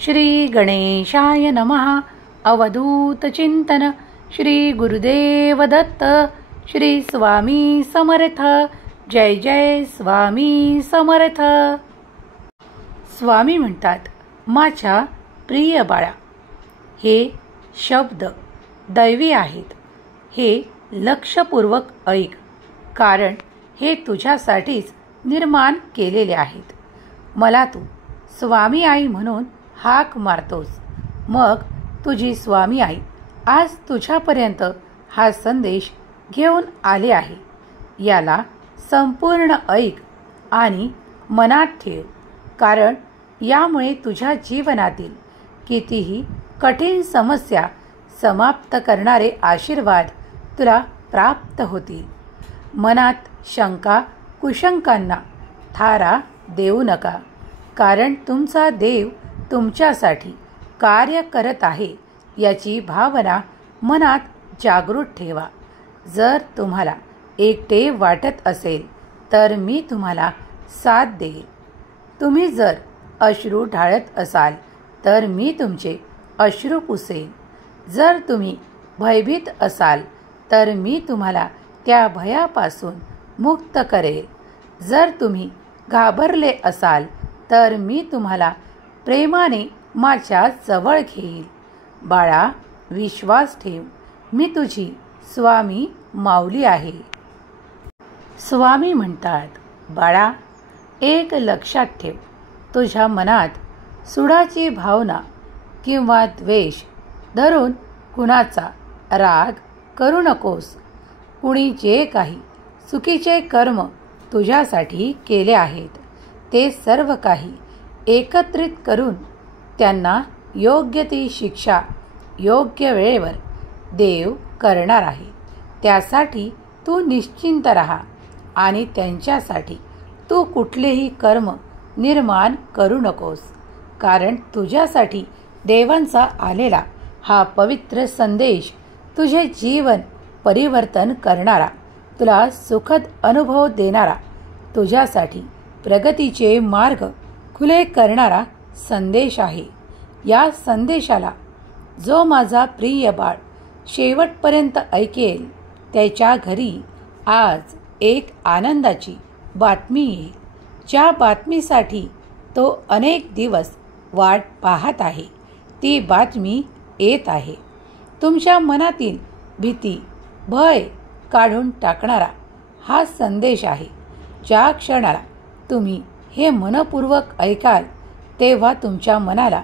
श्री गणेशाय नमः. अवधूत चिंतन. श्री गुरुदेव दत्त. श्री स्वामी समर्थ. जय जय स्वामी समर्थ. स्वामी म्हणतात, माझ्या प्रिय बाळा, हे शब्द दैवी आहेत. हे लक्षपूर्वक ऐक, कारण हे तुझ्यासाठीच निर्माण केलेले आहेत. मला तू स्वामी आई म्हणून हाक मारतोस, मग तुझी स्वामी आई आज तुझ्यापर्यंत हा संदेश घेऊन आले आहे. याला संपूर्ण ऐक आणि मनात ठेव, कारण यामुळे तुझ्या जीवनातील कितीही कठीण समस्या समाप्त करणारे आशीर्वाद तुला प्राप्त होतील. मनात शंका कुशंकांना थारा देऊ नका, कारण तुमचा देव तुमच्यासाठी कार्य करत आहे याची भावना मनात जागृत ठेवा. जर तुम्हाला एकटे वाटत असेल तर मी तुम्हाला साथ देईल. तुम्ही जर अश्रू ढाळत असाल तर मी तुमचे अश्रू पुसेन. जर तुम्ही भयभीत असाल तर मी तुम्हाला त्या भयापासून मुक्त करेल. जर तुम्ही घाबरले असाल तर मी तुम्हाला प्रेमाने माझ्या जवळ घेईल. बाळा, विश्वास ठेव, मी तुझी स्वामी माऊली आहे. स्वामी म्हणतात, बाळा, एक लक्षात ठेव, तुझ्या मनात सुडाची भावना किंवा द्वेष धरून कुणाचा राग करू नकोस. कुणी जे काही चुकीचे कर्म तुझ्यासाठी केले आहेत ते सर्व काही एकत्रित करून त्यांना योग्य ती शिक्षा योग्य वेळेवर देव करणार आहे. त्यासाठी तू निश्चिंत राहा आणि त्यांच्यासाठी तू कुठलेही कर्म निर्माण करू नकोस, कारण तुझ्यासाठी देवांचा आलेला हा पवित्र संदेश तुझे जीवन परिवर्तन करणारा, तुला सुखद अनुभव देणारा, तुझ्यासाठी प्रगतीचे मार्ग खुले करणारा संदेश आहे. या संदेशाला जो माझा प्रिय बाळ शेवटपर्यंत ऐकेल त्याच्या घरी आज एक आनंदाची बातमी येईल, ज्या बातमीसाठी तो अनेक दिवस वाट पाहत आहे. ती बातमी येत आहे. तुमच्या मनातील भीती, भय काढून टाकणारा हा संदेश आहे. ज्या क्षणाला तुम्ही हे मनपूर्वक ऐकाल तेव्हा तुमच्या मनाला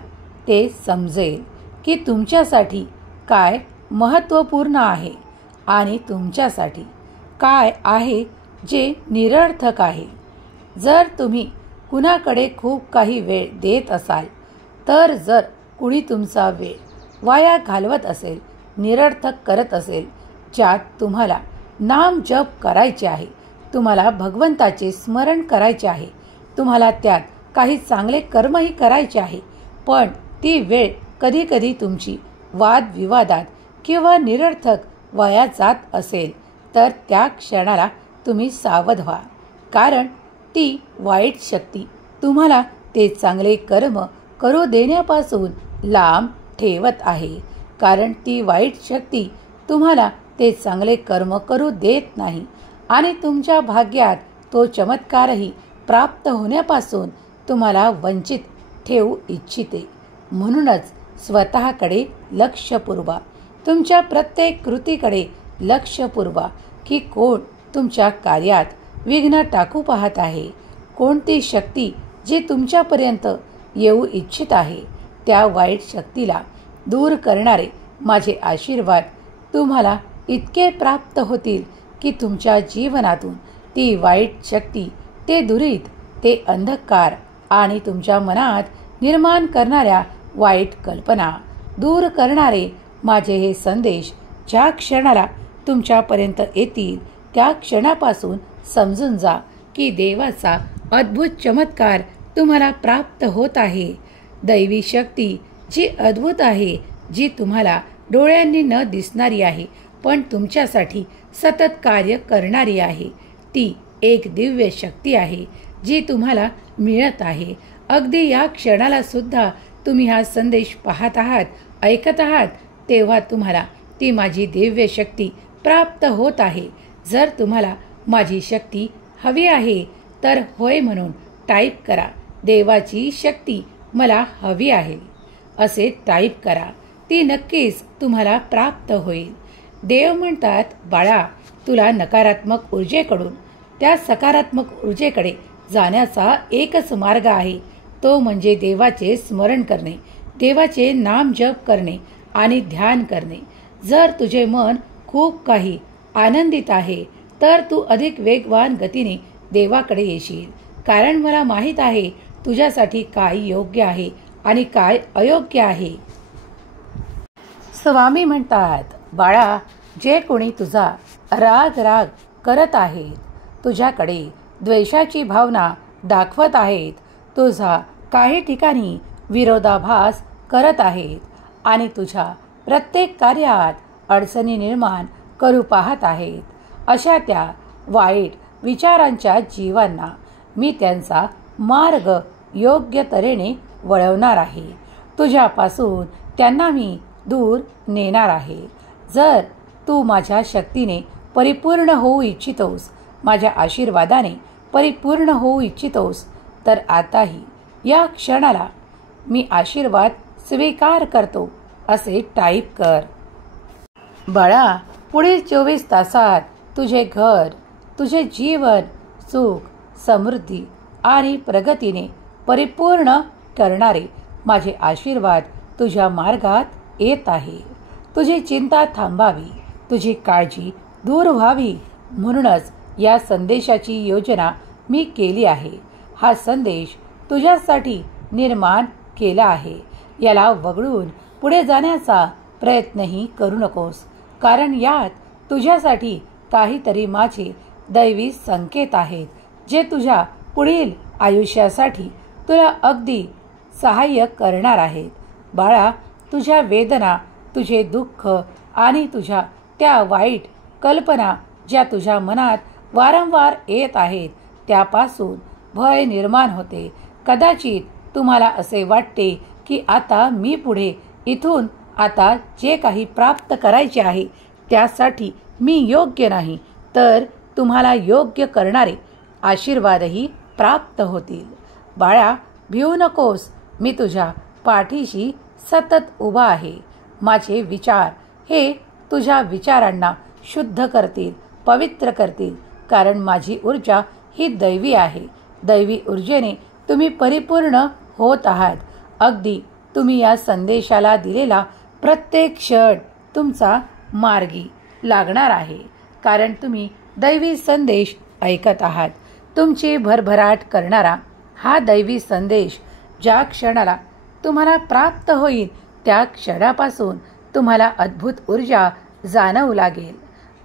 ते समजेल की तुमच्यासाठी काय महत्त्वपूर्ण आहे आणि तुमच्यासाठी काय आहे जे निरर्थक आहे. जर तुम्ही कुणाकडे खूप काही वेळ देत असाल तर, जर कुणी तुमचा वेळ वाया घालवत असेल, निरर्थक करत असेल, ज्यात तुम्हाला नाम जप करायचे आहे, तुम्हाला भगवंताचे स्मरण करायचे आहे, तुम्हाला त्यात काही चांगले कर्मही करायचे आहे, पण ती वेळ कधीकधी तुमची वादविवादात किंवा निरर्थक वाया जात असेल तर त्या क्षणाला तुम्ही सावध व्हा, कारण ती वाईट शक्ती तुम्हाला ते चांगले कर्म करू देण्यापासून लांब ठेवत आहे. कारण ती वाईट शक्ती तुम्हाला ते चांगले कर्म करू देत नाही आणि तुमच्या भाग्यात तो चमत्कारही प्राप्त होण्यापासून तुम्हाला वंचित ठेवू इच्छिते. म्हणूनच स्वतःकडे लक्ष पुरवा. तुमच्या प्रत्येक कृतीकडे लक्ष पुरवा की कोण तुमच्या कार्यात विघ्न टाकू पाहत आहे. कोणती शक्ती जी तुमच्यापर्यंत येऊ इच्छित आहे, त्या वाईट शक्तीला दूर करणारे माझे आशीर्वाद तुम्हाला इतके प्राप्त होतील की तुमच्या जीवनातून ती वाईट शक्ती, ते दुरीत, ते अंधकार आणि तुमच्या मनात निर्माण करणाऱ्या वाईट कल्पना दूर करणारे माझे हे संदेश ज्या क्षणाला तुमच्यापर्यंत येतील त्या क्षणापासून समजून जा की देवाचा अद्भुत चमत्कार तुम्हाला प्राप्त होत आहे. दैवी शक्ती जी अद्भुत आहे, जी तुम्हाला डोळ्यांनी न दिसणारी आहे पण तुमच्यासाठी सतत कार्य करणारी आहे, ती एक दिव्य शक्ती आहे जी तुम्हाला मिळत आहे. अगदी या क्षणाला सुद्धा तुम्ही हा संदेश पाहत आहात, ऐकत आहात, तेव्हा तुम्हाला ती माझी दिव्य शक्ती प्राप्त होत आहे. जर तुम्हाला माझी शक्ती हवी आहे तर होय म्हणून टाईप करा. देवाची शक्ती मला हवी आहे असे टाईप करा. ती नक्कीच तुम्हाला प्राप्त होईल. देव म्हणतात, बाळा, तुला नकारात्मक ऊर्जेकडून त्या सकारात्मक ऊर्जेकडे जाण्याचा एकच मार्ग आहे. तो म्हणजे देवाचे स्मरण करणे, देवाचे नाम जप करणे आणि ध्यान करणे. जर तुझे मन खूप काही आनंदित आहे तर तू अधिक वेगवान गतीने देवाकडे येशील. कारण मला माहीत आहे तुझ्यासाठी काय योग्य आहे आणि काय अयोग्य आहे. स्वामी म्हणतात, बाळा, जे कोणी तुझा राग करत आहेत, तुझ्याकडे द्वेषाची भावना दाखवत आहेत, तुझा काही ठिकाणी विरोधाभास करत आहेत आणि तुझ्या प्रत्येक कार्यात अडचणी निर्माण करू पाहत आहेत, अशा त्या वाईट विचारांच्या जीवांना मी त्यांचा मार्ग योग्य तऱ्हेने वळवणार आहे. तुझ्यापासून त्यांना मी दूर नेणार आहे. जर तू माझ्या शक्तीने परिपूर्ण होऊ इच्छितोस, माझ्या आशीर्वादाने परिपूर्ण होऊ इच्छितोस, तर आताही या क्षणाला मी आशीर्वाद स्वीकार करतो असे टाईप कर. बाळा, पुढील 24 तासात तुझे घर, तुझे जीवन सुख, समृद्धी आणि प्रगतीने परिपूर्ण करणारे माझे आशीर्वाद तुझ्या मार्गात येत आहे. तुझी चिंता थांबावी, तुझी काळजी दूर व्हावी म्हणूनच या संदेशाची योजना मी केली आहे. हा संदेश तुझ्यासाठी निर्माण केला आहे. याला वगळून पुढे जाण्याचा प्रयत्नही करू नकोस, कारण यात तुझ्यासाठी काहीतरी माझे दैवी संकेत आहेत, जे तुझ्या पुढील आयुष्यासाठी तुला अगदी सहाय्य करणार आहेत. बाळा, तुझ्या वेदना, तुझे दुःख आणि तुझ्या त्या वाईट कल्पना ज्या तुझ्या मनात वारंवार येत आहेत, त्यापासून भय निर्माण होते. कदाचित तुम्हाला असे वाटते की आता मी पुढे इथून आता जे काही प्राप्त करायचे आहे त्यासाठी मी योग्य नाही, तर तुम्हाला योग्य करणारे आशीर्वादही प्राप्त होतील. बाळा, भिवू नकोस, मी तुझ्या पाठीशी सतत उभा आहे. माझे विचार हे तुझ्या विचारांना शुद्ध करतील, पवित्र करतील, कारण माझी ऊर्जा ही दैवी आहे. दैवी ऊर्जेने तुम्ही परिपूर्ण होत आहात. अगदी तुम्ही या संदेशाला दिलेला प्रत्येक क्षण तुमचा मार्गी लागणार आहे, कारण तुम्ही दैवी संदेश ऐकत आहात. तुमची भरभराट करणारा हा दैवी संदेश ज्या क्षणाला तुम्हाला प्राप्त होईल त्या क्षणापासून तुम्हाला अद्भुत ऊर्जा जाणवू लागेल.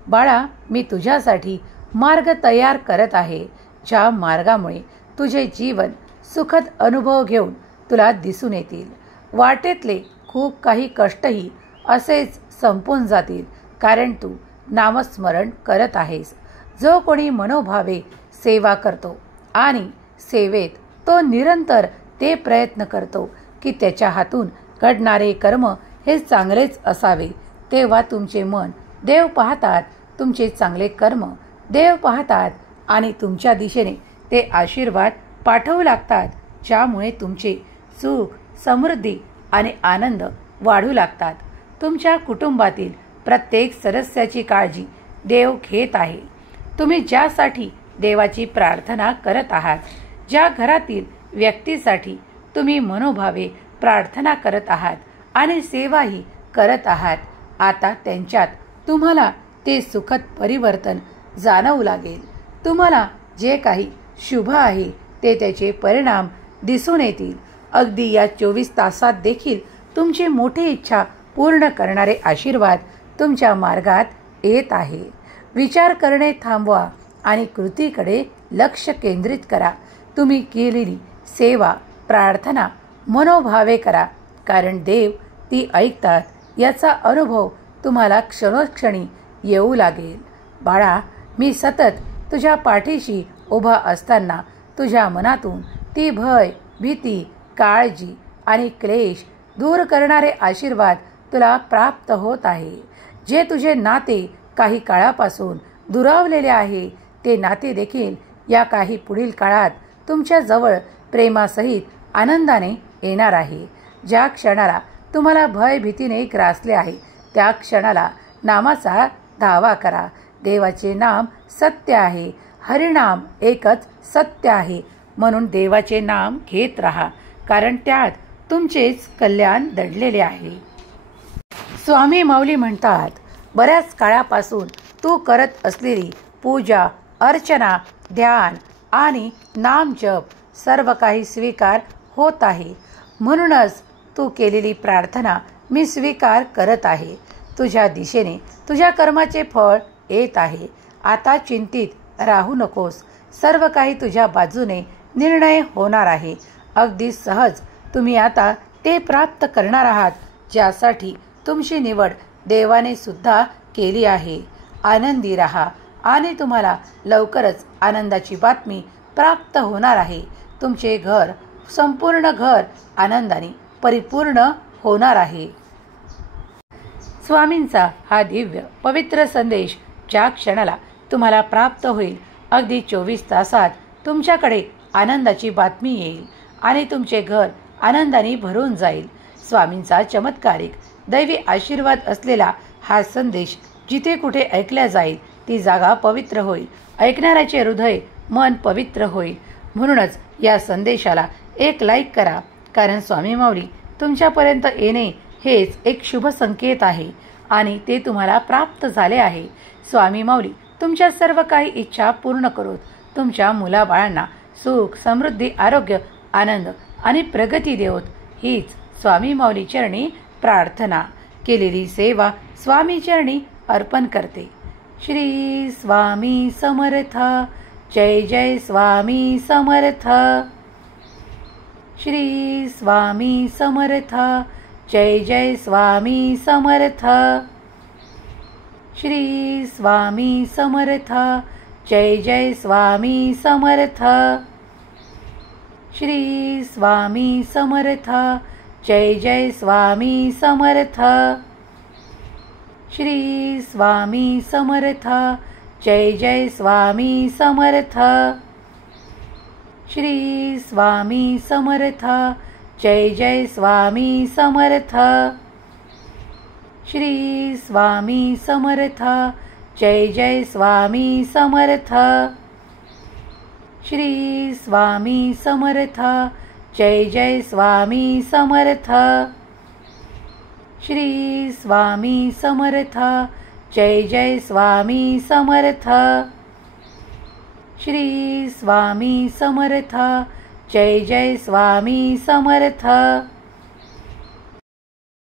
बाळा, मी तुझ्यासाठी मार्ग तयार करत आहे, ज्या मार्गामुळे तुझे जीवन सुखद अनुभव घेऊन तुला दिसून येतील. वाटेतले खूप काही कष्टही असेच संपून जातील, कारण तू नामस्मरण करत आहेस. जो कोणी मनोभावे सेवा करतो आणि सेवेत तो निरंतर ते प्रयत्न करतो की त्याच्या हातून घडणारे कर्म हे चांगलेच असावे, तेव्हा तुमचे मन देव पाहतात, तुमचे चांगले कर्म देव पाहतात आणि तुमच्या दिशेने ते आशीर्वाद पाठवू लागतात, ज्यामुळे तुमचे सुख, समृद्धी आणि आनंद वाढू लागतात. तुमच्या कुटुंबातील प्रत्येक सदस्याची काळजी देव घेत आहे. तुम्ही ज्यासाठी देवाची प्रार्थना करत आहात, ज्या घरातील व्यक्तीसाठी तुम्ही मनोभावे प्रार्थना करत आहात आणि सेवाही करत आहात, आता त्यांच्यात तुम्हाला ते सुखद परिवर्तन जाणवू लागेल. तुम्हाला जे काही शुभ आहे ते त्याचे परिणाम दिसून येतील. अगदी या 24 तासात देखील तुमची मोठी इच्छा पूर्ण करणारे आशीर्वाद तुमच्या मार्गात येत आहे. विचार करणे थांबवा आणि कृतीकडे लक्ष केंद्रित करा. तुम्ही केलेली सेवा, प्रार्थना मनोभावे करा, कारण देव ती ऐकतात याचा अनुभव तुम्हाला क्षणोक्षणी येऊ लागेल. बाळा, मी सतत तुझ्या पाठीशी उभा असताना तुझ्या मनातून ती भय, भीती, काळजी आणि क्लेश दूर करणारे आशीर्वाद तुला प्राप्त होत आहे. जे तुझे नाते काही काळापासून दुरावलेले आहे ते नाते देखील या काही पुढील काळात तुमच्या जवळ प्रेमासहित आनंदाने येणार आहे. ज्या क्षणाला तुम्हाला भय भीतीने ग्रासले आहे त्या क्षणाला नामाचा धावा करा. देवाचे नाम सत्य आहे. हरिनाम एकच सत्य आहे. म्हणून देवाचे नाम घेत राहा, कारण त्यात तुमचेच कल्याण दडलेले आहे. स्वामी माऊली म्हणतात, बऱ्याच काळापासून तू करत असलेली पूजा, अर्चना, ध्यान आणि नामजप सर्व काही स्वीकार होत आहे. म्हणूनच तू केलेली प्रार्थना मी स्वीकार करत आहे. तुझ्या दिशेने तुझ्या कर्माचे फळ येत आहे. आता चिंतित राहू नकोस. सर्व काही तुझ्या बाजूने निर्णय होणार आहे. अगदी सहज तुम्ही आता ते प्राप्त करणार आहात ज्यासाठी तुमची निवड देवाने सुद्धा केली आहे. आनंदी राहा आणि तुम्हाला लवकरच आनंदाची बातमी प्राप्त होणार आहे. तुमचे घर, संपूर्ण घर आनंदाने परिपूर्ण होणार आहे. स्वामींचा हा दिव्य पवित्र संदेश ज्या क्षणाला तुम्हाला प्राप्त होईल अगदी 24 तासात तुमच्याकडे आनंदाची बातमी येईल आणि तुमचे घर आनंदाने भरून जाईल. स्वामींचा चमत्कारिक दैवी आशीर्वाद असलेला हा संदेश जिथे कुठे ऐकला जाईल ती जागा पवित्र होईल. ऐकणाऱ्याचे हृदय, मन पवित्र होईल. म्हणूनच या संदेशाला एक लाईक करा, कारण स्वामी माऊली तुमच्यापर्यंत येणे हेच एक शुभ संकेत आहे आणि ते तुम्हाला प्राप्त झाले आहे. स्वामी माऊली तुमच्या सर्व काही इच्छा पूर्ण करोत. तुमच्या मुलाबाळांना सुख, समृद्धी, आरोग्य, आनंद आणि प्रगती देवोत. हीच स्वामी माऊली चरणी प्रार्थना. केलेली सेवा स्वामी चरणी अर्पण करते. श्री स्वामी समर्थ. जय जय स्वामी समर्थ. श्री स्वामी समर्थ. जय जय स्वामी समर्थ. श्री स्वामी समर्थ. जय जय स्वामी समर्थ. श्री स्वामी समर्थ. जय जय स्वामी समर्थ. श्री स्वामी समर्थ. जय जय स्वामी समर्थ. श्री स्वामी समर्थ. जय जय स्वामी समर्थ. श्री स्वामी समर्थ. जय जय स्वामी समर्थ. श्री स्वामी समर्थ. जय जय स्वामी समर्थ. श्री स्वामी समर्थ. जय जय स्वामी समर्थ. श्री स्वामी समर्थ. जय जय स्वामी समर्थ.